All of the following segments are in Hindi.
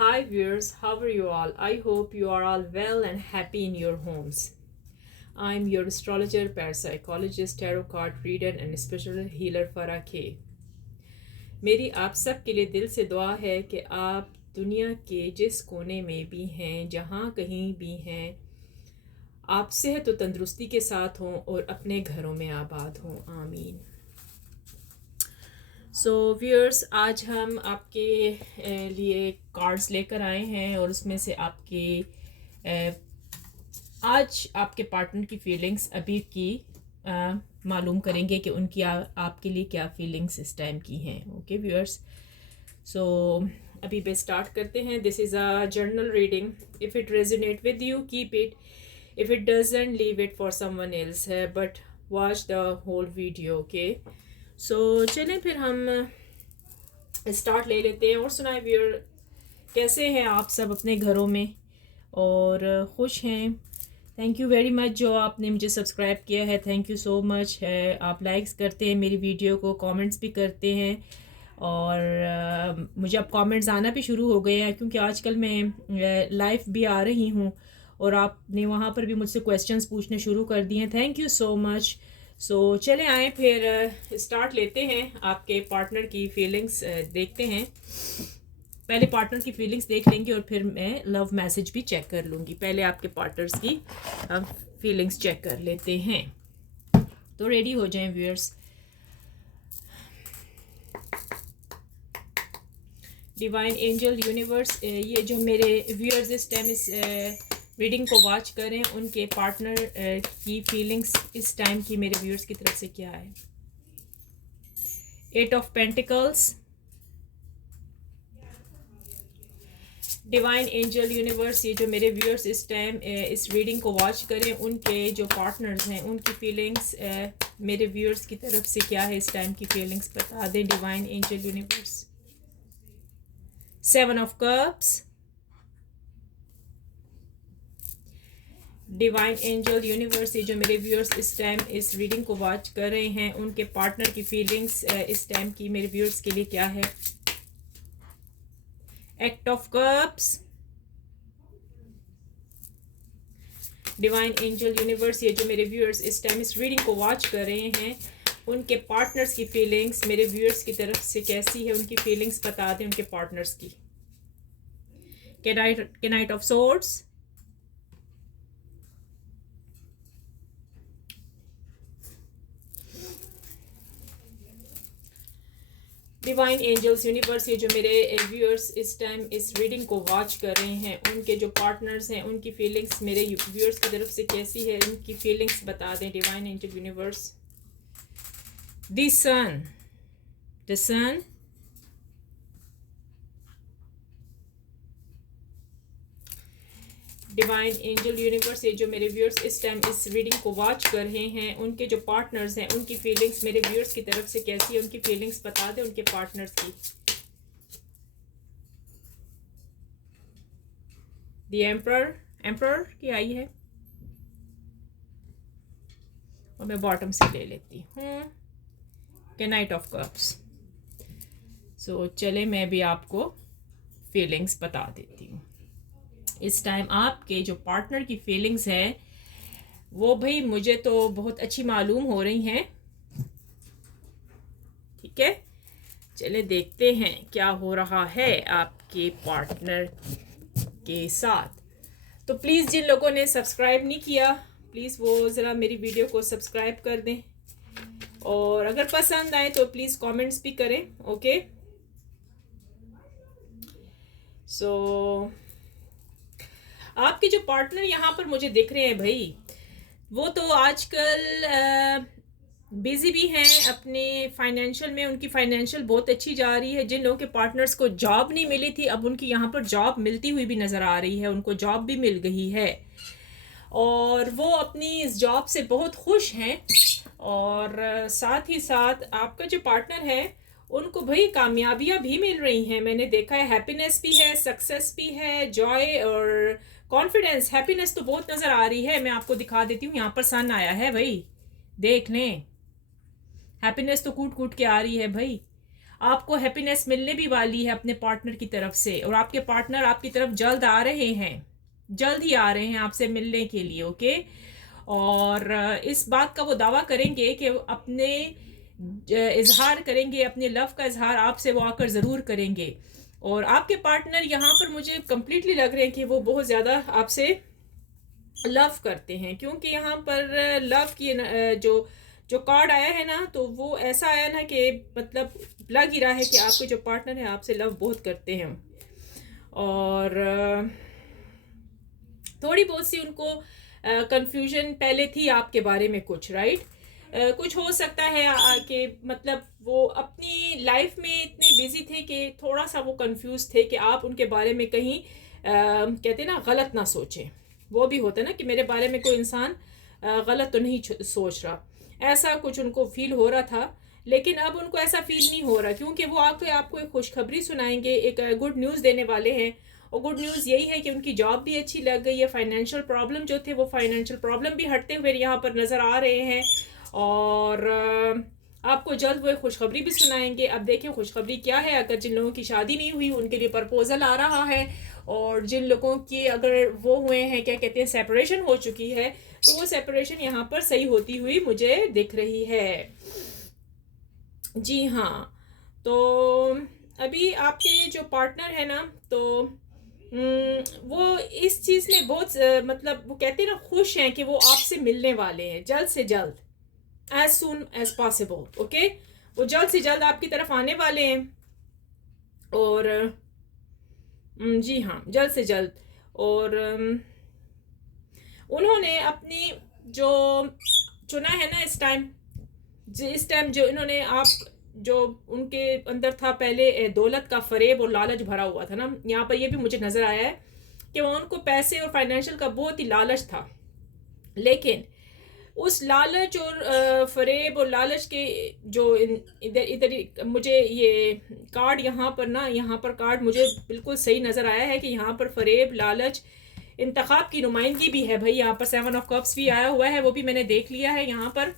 Hi viewers, how are you all? I hope you are all well and happy in your homes. I'm your astrologer, parapsychologist, tarot card reader and spiritual healer Farah K. मेरी आप सब के लिए दिल से दुआ है कि आप दुनिया के जिस कोने में भी हैं, जहाँ कहीं भी हैं, आप सेहत और तंदुरुस्ती के साथ हों और अपने घरों में आबाद हों। आमीन। सो व्यूअर्स, आज हम आपके लिए कार्ड्स लेकर आए हैं और उसमें से आज आपके पार्टनर की फीलिंग्स अभी की मालूम करेंगे कि उनकी आपके लिए क्या फीलिंग्स इस टाइम की हैं। ओके व्यूअर्स, सो अभी पे स्टार्ट करते हैं। This is a journal reading. If it resonate with you keep it, if it doesn't leave it for someone else है, but watch the whole video. Okay, so चलें फिर हम स्टार्ट ले लेते हैं। और सुनाए व्यूअर, कैसे हैं आप सब अपने घरों में और खुश हैं? थैंक यू वेरी मच जो आपने मुझे सब्सक्राइब किया है, थैंक यू सो मच है। आप लाइक्स करते हैं मेरी वीडियो को, कमेंट्स भी करते हैं और मुझे अब कमेंट्स आना भी शुरू हो गए हैं क्योंकि आजकल मैं लाइव भी आ रही हूँ और आपने वहाँ पर भी मुझसे क्वेश्चंस पूछने शुरू कर दिए हैं। Thank you so much. So चले आए फिर स्टार्ट लेते हैं। आपके पार्टनर की फीलिंग्स देखते हैं। पहले पार्टनर की फीलिंग्स देख लेंगे और फिर मैं लव मैसेज भी चेक कर लूँगी। पहले आपके पार्टनर्स की फीलिंग्स चेक कर लेते हैं। तो रेडी हो जाएं व्यूअर्स। डिवाइन एंजल यूनिवर्स, ये जो मेरे व्यूअर्स इस टाइम इस रीडिंग को वॉच करें, उनके पार्टनर की फीलिंग्स इस टाइम की मेरे व्यूअर्स की तरफ से क्या है। 8 of pentacles. Divine angel universe, ये जो मेरे व्यूअर्स इस टाइम इस रीडिंग को वॉच करें, उनके जो पार्टनर्स हैं उनकी फीलिंग्स मेरे व्यूअर्स की तरफ से क्या है इस टाइम की फीलिंग्स बता दें divine angel universe. 7 of cups. Divine angel universe, ये जो मेरे व्यूअर्स इस टाइम इस रीडिंग को वॉच कर रहे हैं, उनके पार्टनर की फीलिंग्स इस टाइम की मेरे व्यूअर्स के लिए क्या है। Act of cups. Divine angel universe, ये जो मेरे व्यूअर्स इस टाइम इस रीडिंग को वॉच कर रहे हैं, उनके पार्टनर्स की फीलिंग्स मेरे व्यूअर्स की तरफ से कैसी है, उनकी फीलिंग्स बता दें उनके पार्टनर्स की। Knight of swords. Divine angels universe, ये जो मेरे व्यूअर्स इस टाइम इस रीडिंग को वॉच कर रहे हैं, उनके जो पार्टनर्स हैं उनकी फीलिंग्स मेरे व्यूअर्स की तरफ से कैसी है, उनकी फीलिंग्स बता दें divine angel universe. The sun. Divine angel universe, ये जो मेरे व्यूअर्स इस टाइम इस रीडिंग को वॉच कर रहे हैं, उनके जो पार्टनर्स हैं उनकी फीलिंग्स मेरे व्यूअर्स की तरफ से कैसी है, उनकी फीलिंग्स बता दें उनके पार्टनर्स की। द एम्परर की आई है और मैं बॉटम से ले लेती हूँ। Night of cups. सो चले मैं भी आपको फीलिंग्स बता देती हूँ। इस टाइम आपके जो पार्टनर की फीलिंग्स है वो भाई मुझे तो बहुत अच्छी मालूम हो रही हैं। ठीक है, चले देखते हैं क्या हो रहा है आपके पार्टनर के साथ। तो प्लीज़ जिन लोगों ने सब्सक्राइब नहीं किया, प्लीज़ वो ज़रा मेरी वीडियो को सब्सक्राइब कर दें और अगर पसंद आए तो प्लीज़ कमेंट्स भी करें। ओके, सो आपके जो पार्टनर यहाँ पर मुझे दिख रहे हैं भाई, वो तो आजकल बिजी भी हैं अपने फाइनेंशियल में, उनकी फाइनेंशियल बहुत अच्छी जा रही है। जिन लोगों के पार्टनर्स को जॉब नहीं मिली थी, अब उनकी यहाँ पर जॉब मिलती हुई भी नज़र आ रही है, उनको जॉब भी मिल गई है और वो अपनी इस जॉब से बहुत खुश हैं। और साथ ही साथ आपका जो पार्टनर है उनको भाई कामयाबियाँ भी मिल रही हैं। मैंने देखा है हैप्पीनेस भी है, सक्सेस भी है, जॉय और कॉन्फिडेंस। हैप्पीनेस तो बहुत नज़र आ रही है, मैं आपको दिखा देती हूँ। यहाँ पर सन आया है भाई, देख लें, हैप्पीनेस तो कूट कूट के आ रही है भाई। आपको हैप्पीनेस मिलने भी वाली है अपने पार्टनर की तरफ से, और आपके पार्टनर आपकी तरफ जल्द आ रहे हैं, जल्द ही आ रहे हैं आपसे मिलने के लिए। ओके, और इस बात का वो दावा करेंगे कि अपने इजहार करेंगे, अपने लव का इजहार आपसे वो आकर ज़रूर करेंगे। और आपके पार्टनर यहाँ पर मुझे कम्प्लीटली लग रहे हैं कि वो बहुत ज़्यादा आपसे लव करते हैं, क्योंकि यहाँ पर लव की जो जो कार्ड आया है ना, तो वो ऐसा आया ना कि मतलब लग ही रहा है कि आपके जो पार्टनर है आपसे लव बहुत करते हैं। और थोड़ी बहुत सी उनको कंफ्यूजन पहले थी आपके बारे में कुछ, राइट। कुछ हो सकता है कि मतलब वो अपनी लाइफ में इतने बिजी थे कि थोड़ा सा वो कंफ्यूज थे कि आप उनके बारे में कहीं कहते ना गलत ना सोचें। वो भी होता है ना कि मेरे बारे में कोई इंसान गलत तो नहीं सोच रहा, ऐसा कुछ उनको फील हो रहा था। लेकिन अब उनको ऐसा फील नहीं हो रहा, क्योंकि वो आके आपको एक खुशखबरी सुनाएंगे, एक गुड न्यूज़ देने वाले हैं। और गुड न्यूज़ यही है कि उनकी जॉब भी अच्छी लग गई है, फाइनेंशियल प्रॉब्लम जो थे वो फाइनेंशियल प्रॉब्लम भी हटते हुए यहाँ पर नज़र आ रहे हैं। और आपको जल्द वो खुशखबरी भी सुनाएंगे। अब देखिए खुशखबरी क्या है। अगर जिन लोगों की शादी नहीं हुई उनके लिए प्रपोजल आ रहा है, और जिन लोगों की अगर वो हुए हैं क्या कहते हैं सेपरेशन हो चुकी है, तो वो सेपरेशन यहाँ पर सही होती हुई मुझे दिख रही है। जी हाँ, तो अभी आपके जो पार्टनर है ना, तो वो इस चीज़ में बहुत मतलब वो कहते हैं ना खुश हैं कि वो आपसे मिलने वाले हैं जल्द से जल्द, as soon as possible. Okay, वो जल्द से जल्द आपकी तरफ आने वाले हैं। और जी हाँ, जल्द से जल्द। और उन्होंने अपनी जो चुना है ना इस टाइम जो इन्होंने आप जो उनके अंदर था पहले दौलत का फरेब और लालच भरा हुआ था ना, यहाँ पर ये भी मुझे नज़र आया है कि वो उनको पैसे और फाइनेंशियल का बहुत ही लालच था। लेकिन उस लालच और फरेब और लालच के जो इधर इधर मुझे ये कार्ड यहाँ पर कार्ड मुझे बिल्कुल सही नज़र आया है कि यहाँ पर फरेब लालच इंतखाब की नुमाइंदगी भी है भाई। यहाँ पर 7 ऑफ कप्स भी आया हुआ है, वो भी मैंने देख लिया है यहाँ पर।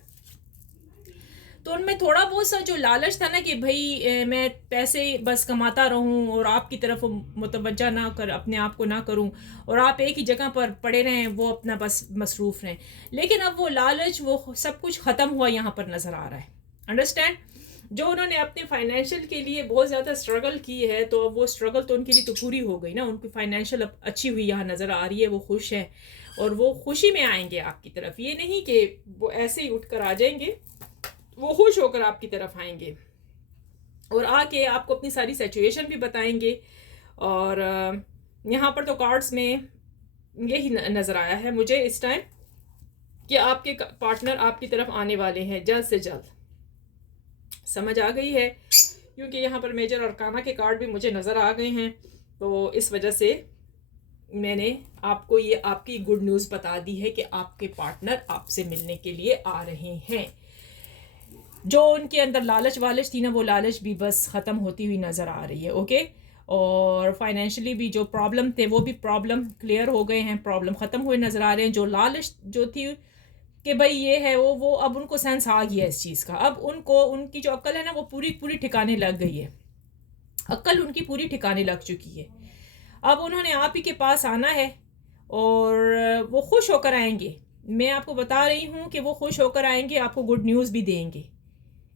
तो उनमें थोड़ा बहुत सा जो लालच था ना कि भाई मैं पैसे बस कमाता रहूं और आपकी तरफ मुतवज्जा ना कर अपने आप को ना करूं, और आप एक ही जगह पर पड़े रहें, वो अपना बस मसरूफ़ रहें। लेकिन अब वो लालच वो सब कुछ ख़त्म हुआ यहाँ पर नज़र आ रहा है। अंडरस्टैंड, जो उन्होंने अपने फाइनेंशियल के लिए बहुत ज़्यादा स्ट्रगल की है, तो अब वो स्ट्रगल तो उनके लिए तो पूरी हो गई ना, उनकी फाइनेंशियल अब अच्छी हुई यहाँ नज़र आ रही है, वो खुश है और वो खुशी में आएंगे आपकी तरफ। ये नहीं कि वो ऐसे ही उठ कर आ जाएंगे, वो खुश होकर आपकी तरफ आएंगे और आके आपको अपनी सारी सिचुएशन भी बताएंगे। और यहाँ पर तो कार्ड्स में यही नज़र आया है मुझे इस टाइम कि आपके पार्टनर आपकी तरफ आने वाले हैं जल्द से जल्द। समझ आ गई है, क्योंकि यहाँ पर मेजर अरकाना के कार्ड भी मुझे नज़र आ गए हैं, तो इस वजह से मैंने आपको ये आपकी गुड न्यूज़ बता दी है कि आपके पार्टनर आपसे मिलने के लिए आ रहे हैं। जो उनके अंदर लालच वालच थी ना, वो लालच भी बस ख़त्म होती हुई नज़र आ रही है। ओके, और फाइनेंशियली भी जो प्रॉब्लम थे वो भी प्रॉब्लम क्लियर हो गए हैं, प्रॉब्लम ख़त्म हुए नज़र आ रहे हैं। जो लालच जो थी कि भाई ये है वो अब उनको सेंस आ गया इस चीज़ का। अब उनको उनकी जो अक्ल है ना वो पूरी ठिकाने लग गई है, अक्ल उनकी पूरी ठिकाने लग चुकी है। अब उन्होंने आप ही के पास आना है और वो खुश होकर आएंगे। मैं आपको बता रही हूँ कि वो खुश होकर आएंगे, आपको गुड न्यूज़ भी देंगे।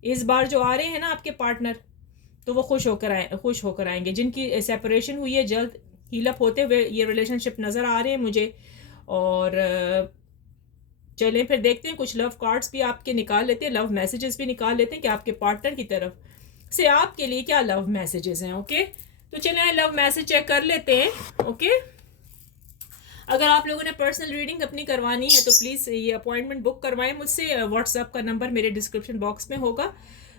इस बार जो आ रहे हैं ना आपके पार्टनर, तो वो खुश होकर आएंगे। जिनकी सेपरेशन हुई है जल्द हील अप होते हुए ये रिलेशनशिप नज़र आ रहे हैं मुझे। और चलें फिर देखते हैं, कुछ लव कार्ड्स भी आपके निकाल लेते हैं, लव मैसेजेस भी निकाल लेते हैं कि आपके पार्टनर की तरफ से आपके लिए क्या लव मैसेजेस हैं। ओके, तो चलें लव मैसेज चेक कर लेते हैं। ओके, अगर आप लोगों ने पर्सनल रीडिंग अपनी करवानी है तो प्लीज़ ये अपॉइंटमेंट बुक करवाएं मुझसे। व्हाट्सएप का नंबर मेरे डिस्क्रिप्शन बॉक्स में होगा,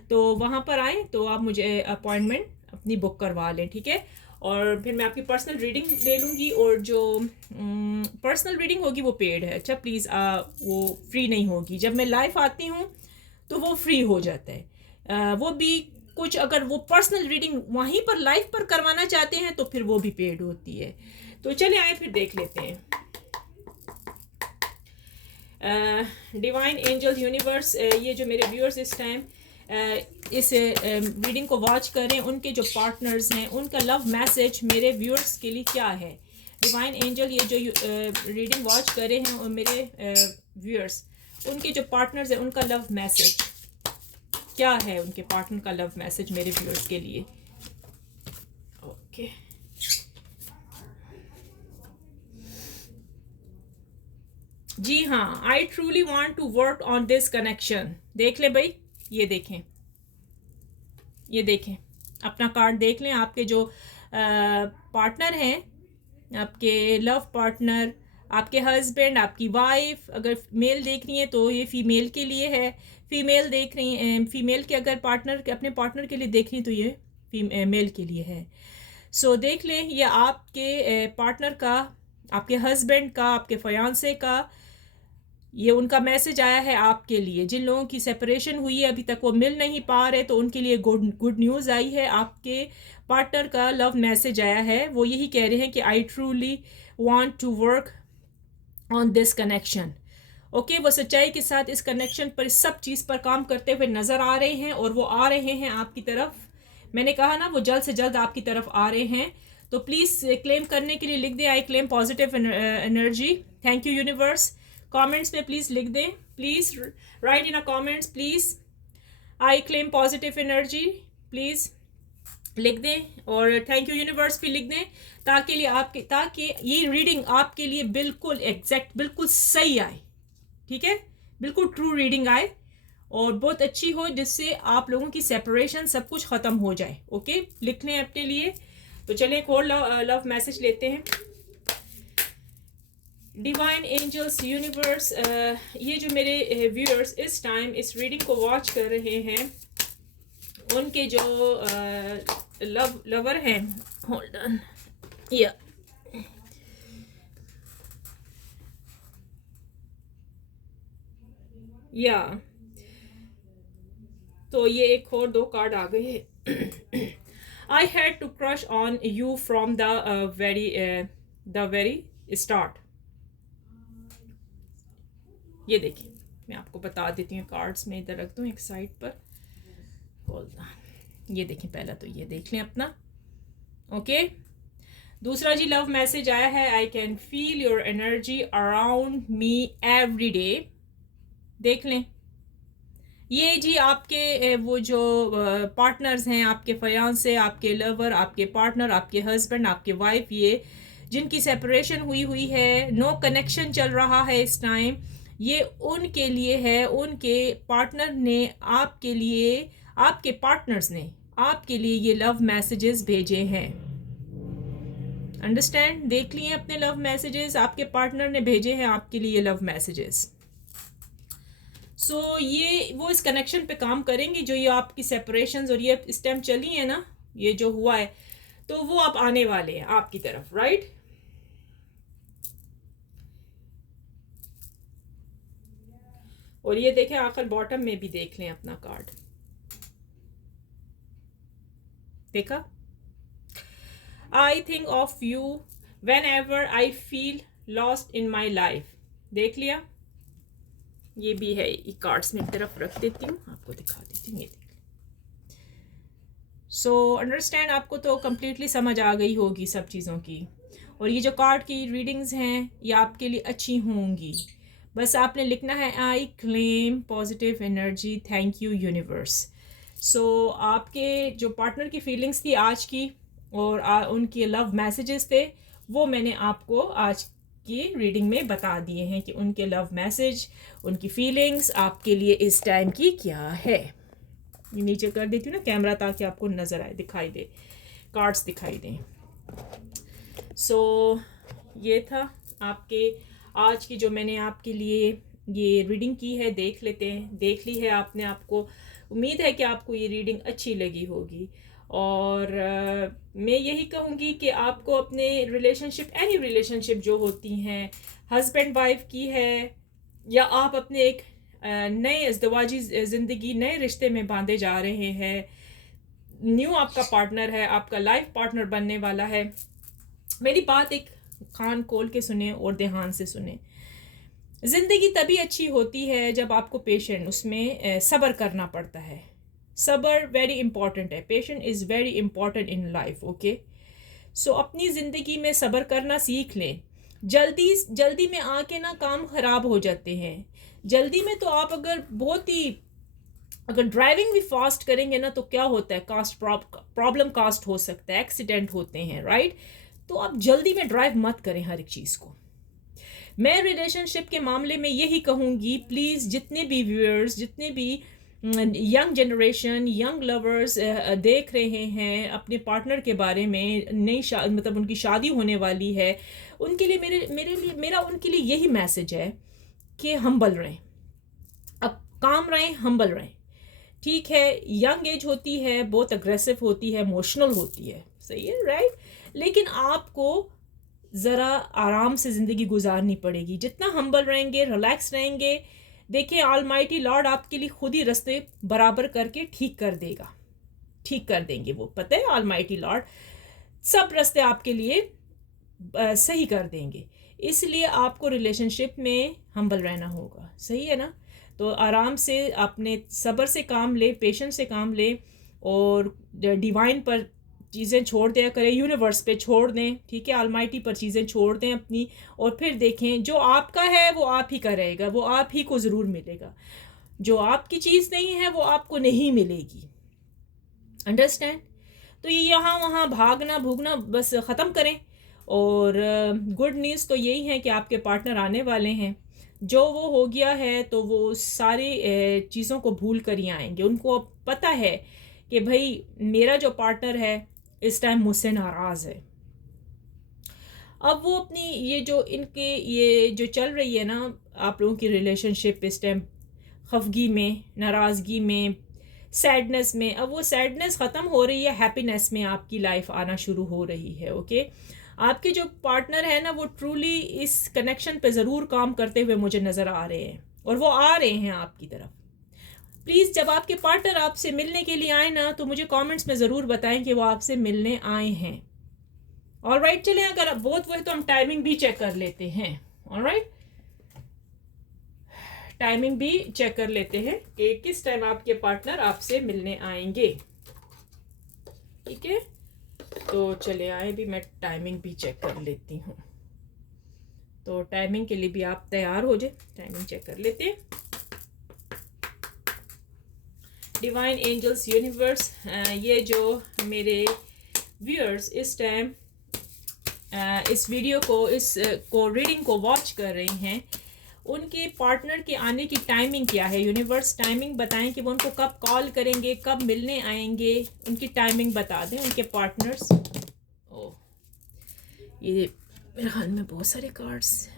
तो वहाँ पर आएँ तो आप मुझे अपॉइंटमेंट अपनी बुक करवा लें, ठीक है। और फिर मैं आपकी पर्सनल रीडिंग ले लूँगी, और जो पर्सनल रीडिंग होगी वो पेड है। अच्छा प्लीज़ वो फ्री नहीं होगी। जब मैं लाइव आती हूँ तो वो फ्री हो जाता है, वो भी कुछ अगर वो पर्सनल रीडिंग वहीं पर लाइव पर करवाना चाहते हैं तो फिर वो भी पेड होती है। तो चले आए फिर देख लेते हैं। डिवाइन एंजल यूनिवर्स, ये जो मेरे व्यूअर्स इस टाइम इस रीडिंग को वॉच करें, उनके जो पार्टनर्स हैं उनका लव मैसेज मेरे व्यूअर्स के लिए क्या है। डिवाइन एंजल ये जो रीडिंग वॉच कर रहे हैं और मेरे व्यूअर्स, उनके जो पार्टनर्स हैं उनका लव मैसेज क्या है, उनके पार्टनर का लव मैसेज मेरे व्यूअर्स के लिए। ओके जी हाँ, I truly want to work on this connection. देख ले भाई, ये देखें, ये देखें, अपना कार्ड देख लें। आपके जो पार्टनर हैं, आपके लव पार्टनर, आपके हस्बैंड, आपकी वाइफ, अगर मेल देख रही है तो ये फीमेल के लिए है। फीमेल देख रही हैं, फीमेल के अगर पार्टनर के अपने पार्टनर के लिए देख रही तो ये मेल के लिए है। सो देख लें, ये आपके पार्टनर का, आपके हस्बैंड का, आपके फयांसे का, ये उनका मैसेज आया है आपके लिए। जिन लोगों की सेपरेशन हुई है, अभी तक वो मिल नहीं पा रहे, तो उनके लिए गुड न्यूज़ आई है। आपके पार्टनर का लव मैसेज आया है, वो यही कह रहे हैं कि I truly want to work on this connection. Okay, वो सच्चाई के साथ इस कनेक्शन पर, इस सब चीज़ पर काम करते हुए नज़र आ रहे हैं और वो आ रहे हैं आपकी तरफ। मैंने कहा ना, वो जल्द से जल्द आपकी तरफ आ रहे हैं। तो प्लीज़ क्लेम करने के लिए लिख दें, आई claim positive energy. Thank you universe. Comments में प्लीज़ लिख दें, please write in a comments, please I claim positive energy, please लिख दें। और थैंक यू यूनिवर्स भी लिख दें, ताकि ये रीडिंग आपके लिए बिल्कुल एग्जैक्ट, बिल्कुल सही आए। ठीक है, बिल्कुल ट्रू रीडिंग आए और बहुत अच्छी हो, जिससे आप लोगों की सेपरेशन सब कुछ ख़त्म हो जाए। ओके, लिख लें अपने लिए। तो चलें एक और लव मैसेज लेते हैं। डिवाइन एंजल्स, यूनिवर्स, ये जो मेरे व्यूअर्स इस टाइम इस रीडिंग को वॉच कर रहे हैं, उनके जो लवर हैं, होल्ड ऑन, या तो ये एक और दो कार्ड आ गए हैं। I had to crush on you from the very start. ये देखिए, मैं आपको बता देती हूँ, कार्ड्स में इधर रख दूँ एक साइड पर। ये देखिए, पहला तो ये देख लें अपना। ओके, दूसरा जी लव मैसेज आया है, I can feel your energy around me every day. देख लें, ये जी आपके वो जो पार्टनर्स हैं, आपके फयांसे, आपके लवर, आपके पार्टनर, आपके हस्बैंड, आपके वाइफ, ये जिनकी सेपरेशन हुई है, नो कनेक्शन चल रहा है इस टाइम, ये उनके लिए है। उनके पार्टनर ने आपके लिए, आपके पार्टनर्स ने आपके लिए ये लव मैसेजेस भेजे हैं। अंडरस्टैंड? देख लिए अपने लव मैसेजेस, आपके पार्टनर ने भेजे हैं आपके लिए लव मैसेजेस। सो ये वो इस कनेक्शन पे काम करेंगे, जो ये आपकी सेपरेशंस और ये इस टाइम चली है ना, ये जो हुआ है, तो वो आप आने वाले हैं आपकी तरफ, राइट? और ये देखें, आखिर बॉटम में भी देख लें अपना कार्ड, देखा? I think of you when ever I feel lost in my life. देख लिया? ये भी है, ये कार्ड्स में एक तरफ रख देती हूँ, आपको दिखा देती हूँ। ये देख, सो अंडरस्टैंड, आपको तो कम्प्लीटली समझ आ गई होगी सब चीज़ों की। और ये जो कार्ड की रीडिंग्स हैं, ये आपके लिए अच्छी होंगी। बस आपने लिखना है, I claim positive energy, thank you universe. So आपके जो पार्टनर की फीलिंग्स थी आज की, और उनके लव मैसेजेस थे, वो मैंने आपको आज की रीडिंग में बता दिए हैं कि उनके लव मैसेज, उनकी फीलिंग्स आपके लिए इस टाइम की क्या है। ये नीचे कर देती हूँ ना कैमरा, ताकि आपको नज़र आए, दिखाई दे, कार्ड्स दिखाई दें। सो ये था आपके आज की जो मैंने आपके लिए ये रीडिंग की है। देख लेते हैं, देख ली है आपने, आपको उम्मीद है कि आपको ये रीडिंग अच्छी लगी होगी। और मैं यही कहूँगी कि आपको अपने रिलेशनशिप, एनी रिलेशनशिप जो होती हैं, हस्बैंड वाइफ की है, या आप अपने एक नए अज़दवाजी ज़िंदगी, नए रिश्ते में बांधे जा रहे हैं, न्यू आपका पार्टनर है, आपका लाइफ पार्टनर बनने वाला है, मेरी बात एक कान खोल के सुने और ध्यान से सुने। ज़िंदगी तभी अच्छी होती है जब आपको पेशेंट, उसमें सब्र करना पड़ता है। सब्र वेरी इंपॉर्टेंट है, patience is very important in life, okay. So अपनी ज़िंदगी में सब्र करना सीख लें। जल्दी जल्दी में आके ना काम ख़राब हो जाते हैं। जल्दी में तो आप अगर ड्राइविंग भी फास्ट करेंगे ना तो क्या होता है, प्रॉब्लम कास्ट हो सकता है, एक्सीडेंट होते हैं, राइट। तो आप जल्दी में ड्राइव मत करें हर एक चीज़ को। मैं रिलेशनशिप के मामले में यही कहूँगी, प्लीज़ जितने भी व्यूअर्स, जितने भी यंग जनरेशन, यंग लवर्स देख रहे हैं अपने पार्टनर के बारे में, मतलब उनकी शादी होने वाली है, उनके लिए मेरा उनके लिए यही मैसेज है कि हम्बल रहें, अब काम रहें, हम्बल रहें। ठीक है, यंग एज होती है, बहुत अग्रेसिव होती है, इमोशनल होती है, सही है, राइट। लेकिन आपको ज़रा आराम से ज़िंदगी गुजारनी पड़ेगी। जितना हम्बल रहेंगे, रिलैक्स रहेंगे, देखिए ऑलमाइटी लॉर्ड आपके लिए खुद ही रास्ते बराबर करके ठीक कर देगा, ठीक कर देंगे वो, पता है, ऑलमाइटी लॉर्ड सब रास्ते आपके लिए सही कर देंगे। इसलिए आपको रिलेशनशिप में हम्बल रहना होगा, सही है ना। तो आराम से अपने सब्र से काम ले, पेशेंस से काम ले, और डिवाइन पर चीज़ें छोड़ दिया करें, यूनिवर्स पे छोड़ दें, ठीक है, ऑलमाइटी पर चीज़ें छोड़ दें अपनी, और फिर देखें जो आपका है वो आप ही का रहेगा, वो आप ही को ज़रूर मिलेगा। जो आपकी चीज़ नहीं है वो आपको नहीं मिलेगी, अंडरस्टैंड। तो ये यहाँ वहाँ भागना भूगना बस ख़त्म करें। और गुड न्यूज़ तो यही है कि आपके पार्टनर आने वाले हैं। जो वो हो गया है तो वो सारी चीज़ों को भूल कर ही आएंगे। उनको पता है कि भाई मेरा जो पार्टनर है इस टाइम मुझसे नाराज़ है। अब वो अपनी ये जो चल रही है ना आप लोगों की रिलेशनशिप इस टाइम, खफगी में, नाराज़गी में, सैडनेस में, अब वो सैडनेस ख़त्म हो रही है, हैप्पीनेस में आपकी लाइफ आना शुरू हो रही है, ओके। आपके जो पार्टनर है ना वो ट्रूली इस कनेक्शन पे ज़रूर काम करते हुए मुझे नज़र आ रहे हैं, और वो आ रहे हैं आपकी तरफ। प्लीज़ जब आपके पार्टनर आपसे मिलने के लिए आए ना तो मुझे कमेंट्स में ज़रूर बताएं कि वो आपसे मिलने आए हैं। ऑलराइट, चलें, अगर बहुत वो तो हम टाइमिंग भी चेक कर लेते हैं। ऑलराइट, टाइमिंग भी चेक कर लेते हैं कि किस टाइम आपके पार्टनर आपसे मिलने आएंगे, ठीक है। तो चले आए भी, मैं टाइमिंग भी चेक कर लेती हूँ। तो टाइमिंग के लिए भी आप तैयार हो जाए, टाइमिंग चेक कर लेते हैं। डिवाइन एंजल्स, यूनिवर्स, ये जो मेरे व्यूअर्स इस टाइम इस वीडियो को रीडिंग को वॉच कर रहे हैं, उनके पार्टनर के आने की टाइमिंग क्या है। यूनिवर्स टाइमिंग बताएं कि वो उनको कब कॉल करेंगे, कब मिलने आएंगे, उनकी टाइमिंग बता दें उनके पार्टनर्स। ओह, ये मेरे ख्याल में बहुत सारे कार्ड्स,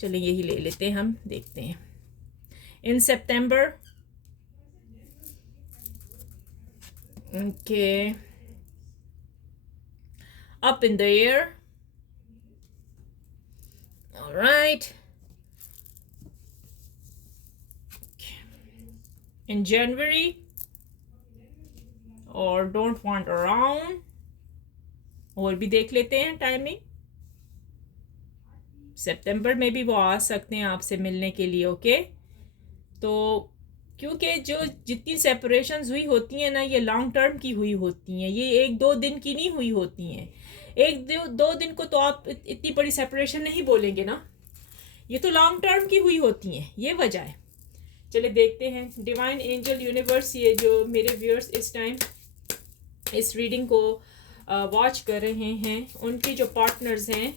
चलिए यही ले लेते हैं, हम देखते हैं। इन सितंबर, okay, up in the air, all right, in January, or don't want around, और भी देख लेते हैं टाइमिंग। सितंबर में भी वो आ सकते हैं आपसे मिलने के लिए, ओके। तो क्योंकि जो जितनी सेपरेशंस हुई होती हैं ना ये लॉन्ग टर्म की हुई होती हैं, ये 1-2 दिन की नहीं हुई होती हैं। 1-2 दिन को तो आप इतनी बड़ी सेपरेशन नहीं बोलेंगे ना, ये तो लॉन्ग टर्म की हुई होती हैं, ये वजह है। चलिए देखते हैं। डिवाइन एंजल, यूनिवर्स, ये जो मेरे व्यूअर्स इस टाइम इस रीडिंग को वॉच कर रहे हैं, उनके जो पार्टनर्स हैं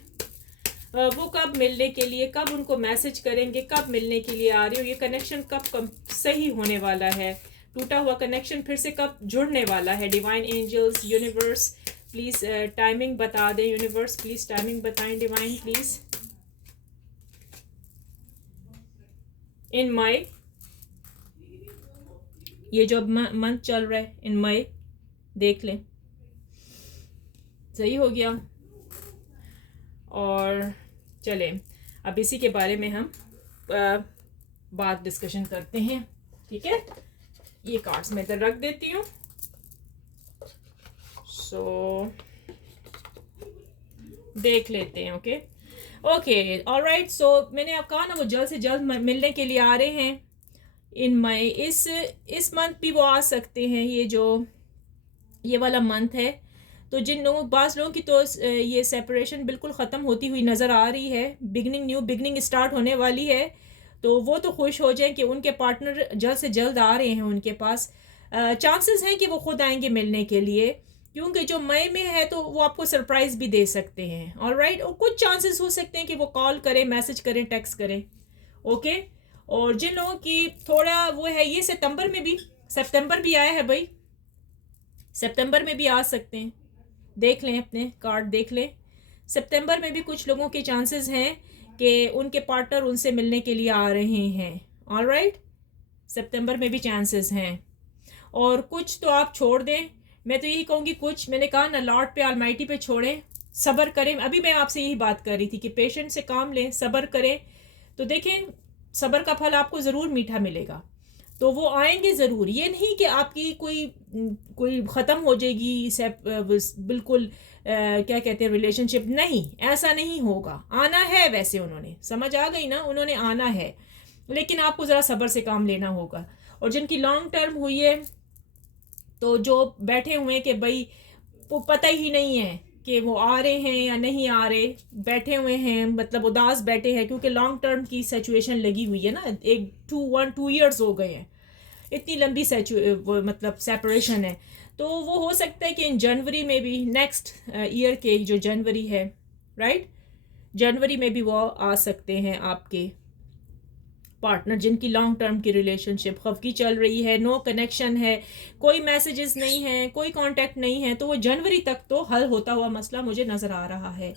वो कब मिलने के लिए, कब उनको मैसेज करेंगे, कब मिलने के लिए आ रहे हो, ये कनेक्शन कब सही होने वाला है, टूटा हुआ कनेक्शन फिर से कब जुड़ने वाला है। Divine angels, universe, please timing बता दें। यूनिवर्स प्लीज़ टाइमिंग बताएं। डिवाइन प्लीज़, इन मई, ये जो मंथ चल रहा है इन मई, देख लें सही हो गया। और चले अब इसी के बारे में हम बात डिस्कशन करते हैं, ठीक है। ये कार्ड्स मैं इधर रख देती हूँ। सो देख लेते हैं, ओके ओके, ऑलराइट। सो मैंने आप कहा ना वो जल्द से जल्द मिलने के लिए आ रहे हैं, इन मई, इस मंथ भी वो आ सकते हैं, ये वाला मंथ है। तो जिन लोगों, बाज़ लोगों की तो ये सेपरेशन बिल्कुल ख़त्म होती हुई नज़र आ रही है, न्यू बिगनिंग स्टार्ट होने वाली है। तो वो तो खुश हो जाएं कि उनके पार्टनर जल्द से जल्द आ रहे हैं उनके पास। चांसेस हैं कि वो खुद आएंगे मिलने के लिए, क्योंकि जो मई में है तो वो आपको सरप्राइज़ भी दे सकते हैं। ऑलराइट, और कुछ चांसेस हो सकते हैं कि वो कॉल करें, मैसेज करें, टेक्स्ट करें। ओके। और जिन लोगों की थोड़ा वो है, ये सितंबर भी आया है भाई, सितंबर में भी आ सकते हैं। देख लें, अपने कार्ड देख लें। सितंबर में भी कुछ लोगों के चांसेस हैं कि उनके पार्टनर उनसे मिलने के लिए आ रहे हैं। ऑलराइट, सितंबर में भी चांसेस हैं। और कुछ तो आप छोड़ दें, मैं तो यही कहूँगी, कुछ मैंने कहा ना, लॉर्ड पे, ऑलमाइटी पे छोड़ें, सब्र करें। अभी मैं आपसे यही बात कर रही थी कि पेशेंट से काम लें, सब्र करें। तो देखें, सब्र का फल आपको ज़रूर मीठा मिलेगा। तो वो आएंगे ज़रूर। ये नहीं कि आपकी कोई ख़त्म हो जाएगी बिल्कुल, क्या कहते हैं, रिलेशनशिप। नहीं, ऐसा नहीं होगा। आना है, वैसे उन्होंने, समझ आ गई ना, उन्होंने आना है, लेकिन आपको ज़रा सब्र से काम लेना होगा। और जिनकी लॉन्ग टर्म हुई है, तो जो बैठे हुए हैं कि भाई वो पता ही नहीं है कि वो आ रहे हैं या नहीं आ रहे, बैठे हुए हैं, मतलब उदास बैठे हैं, क्योंकि लॉन्ग टर्म की सिचुएशन लगी हुई है ना। 2 ईयर्स हो गए हैं, इतनी लंबी मतलब सेपरेशन है। तो वो हो सकता है कि इन जनवरी में भी, नेक्स्ट ईयर के जो जनवरी है, राइट, जनवरी में भी वो आ सकते हैं आपके पार्टनर, जिनकी लॉन्ग टर्म की रिलेशनशिप खफकी चल रही है, नो कनेक्शन है, कोई मैसेजेस नहीं है, कोई कांटेक्ट नहीं है। तो वो जनवरी तक तो हल होता हुआ मसला मुझे नज़र आ रहा है।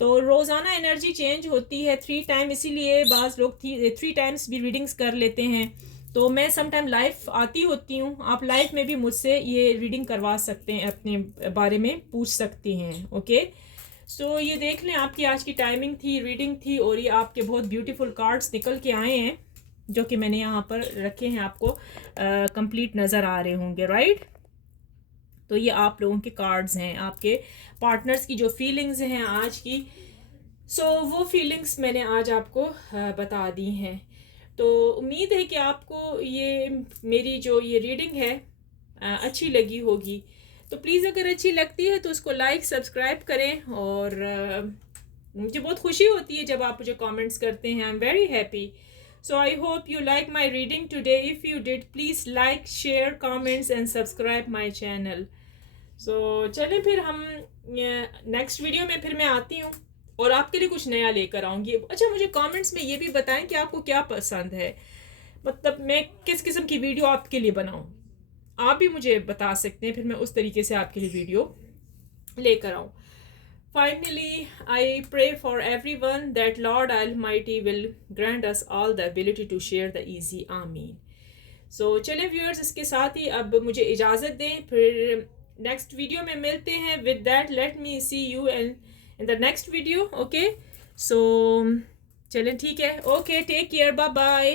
तो रोज़ाना एनर्जी चेंज होती है 3 टाइम, इसीलिए बाज़ लोग 3 टाइम्स भी रीडिंग्स कर लेते हैं। तो मैं सम टाइम लाइव आती होती हूँ, आप लाइव में भी मुझसे ये रीडिंग करवा सकते हैं, अपने बारे में पूछ सकती हैं। ओके। सो ये देख लें, आपकी आज की टाइमिंग थी, रीडिंग थी, और ये आपके बहुत ब्यूटीफुल कार्ड्स निकल के आए हैं, जो कि मैंने यहाँ पर रखे हैं, आपको कंप्लीट नज़र आ रहे होंगे, राइट। तो ये आप लोगों के कार्ड्स हैं, आपके पार्टनर्स की जो फीलिंग्स हैं आज की। सो वो फीलिंग्स मैंने आज आपको बता दी हैं। तो उम्मीद है कि आपको ये मेरी जो ये रीडिंग है अच्छी लगी होगी। तो प्लीज़ अगर अच्छी लगती है तो उसको लाइक, सब्सक्राइब करें। और मुझे बहुत खुशी होती है जब आप मुझे कमेंट्स करते हैं। I am very happy. So I hope you like my reading today. If you did, please like, share, comments and subscribe my channel. So चलें फिर हम नेक्स्ट वीडियो में फिर मैं आती हूँ और आपके लिए कुछ नया लेकर आऊँगी। अच्छा, मुझे कमेंट्स में ये भी बताएं कि आपको क्या पसंद है, मतलब मैं किस किस्म की वीडियो आपके लिए बनाऊँ। आप भी मुझे बता सकते हैं, फिर मैं उस तरीके से आपके लिए वीडियो लेकर आऊँ। Finally, I pray for everyone that Lord Almighty will grant us all the ability to share the easy. Amin. So चले व्यूअर्स, इसके साथ ही अब मुझे इजाज़त दें, फिर नेक्स्ट वीडियो में मिलते हैं। With that let me see you in the next video. Okay, so चलें, ठीक है, okay, take care, bye bye.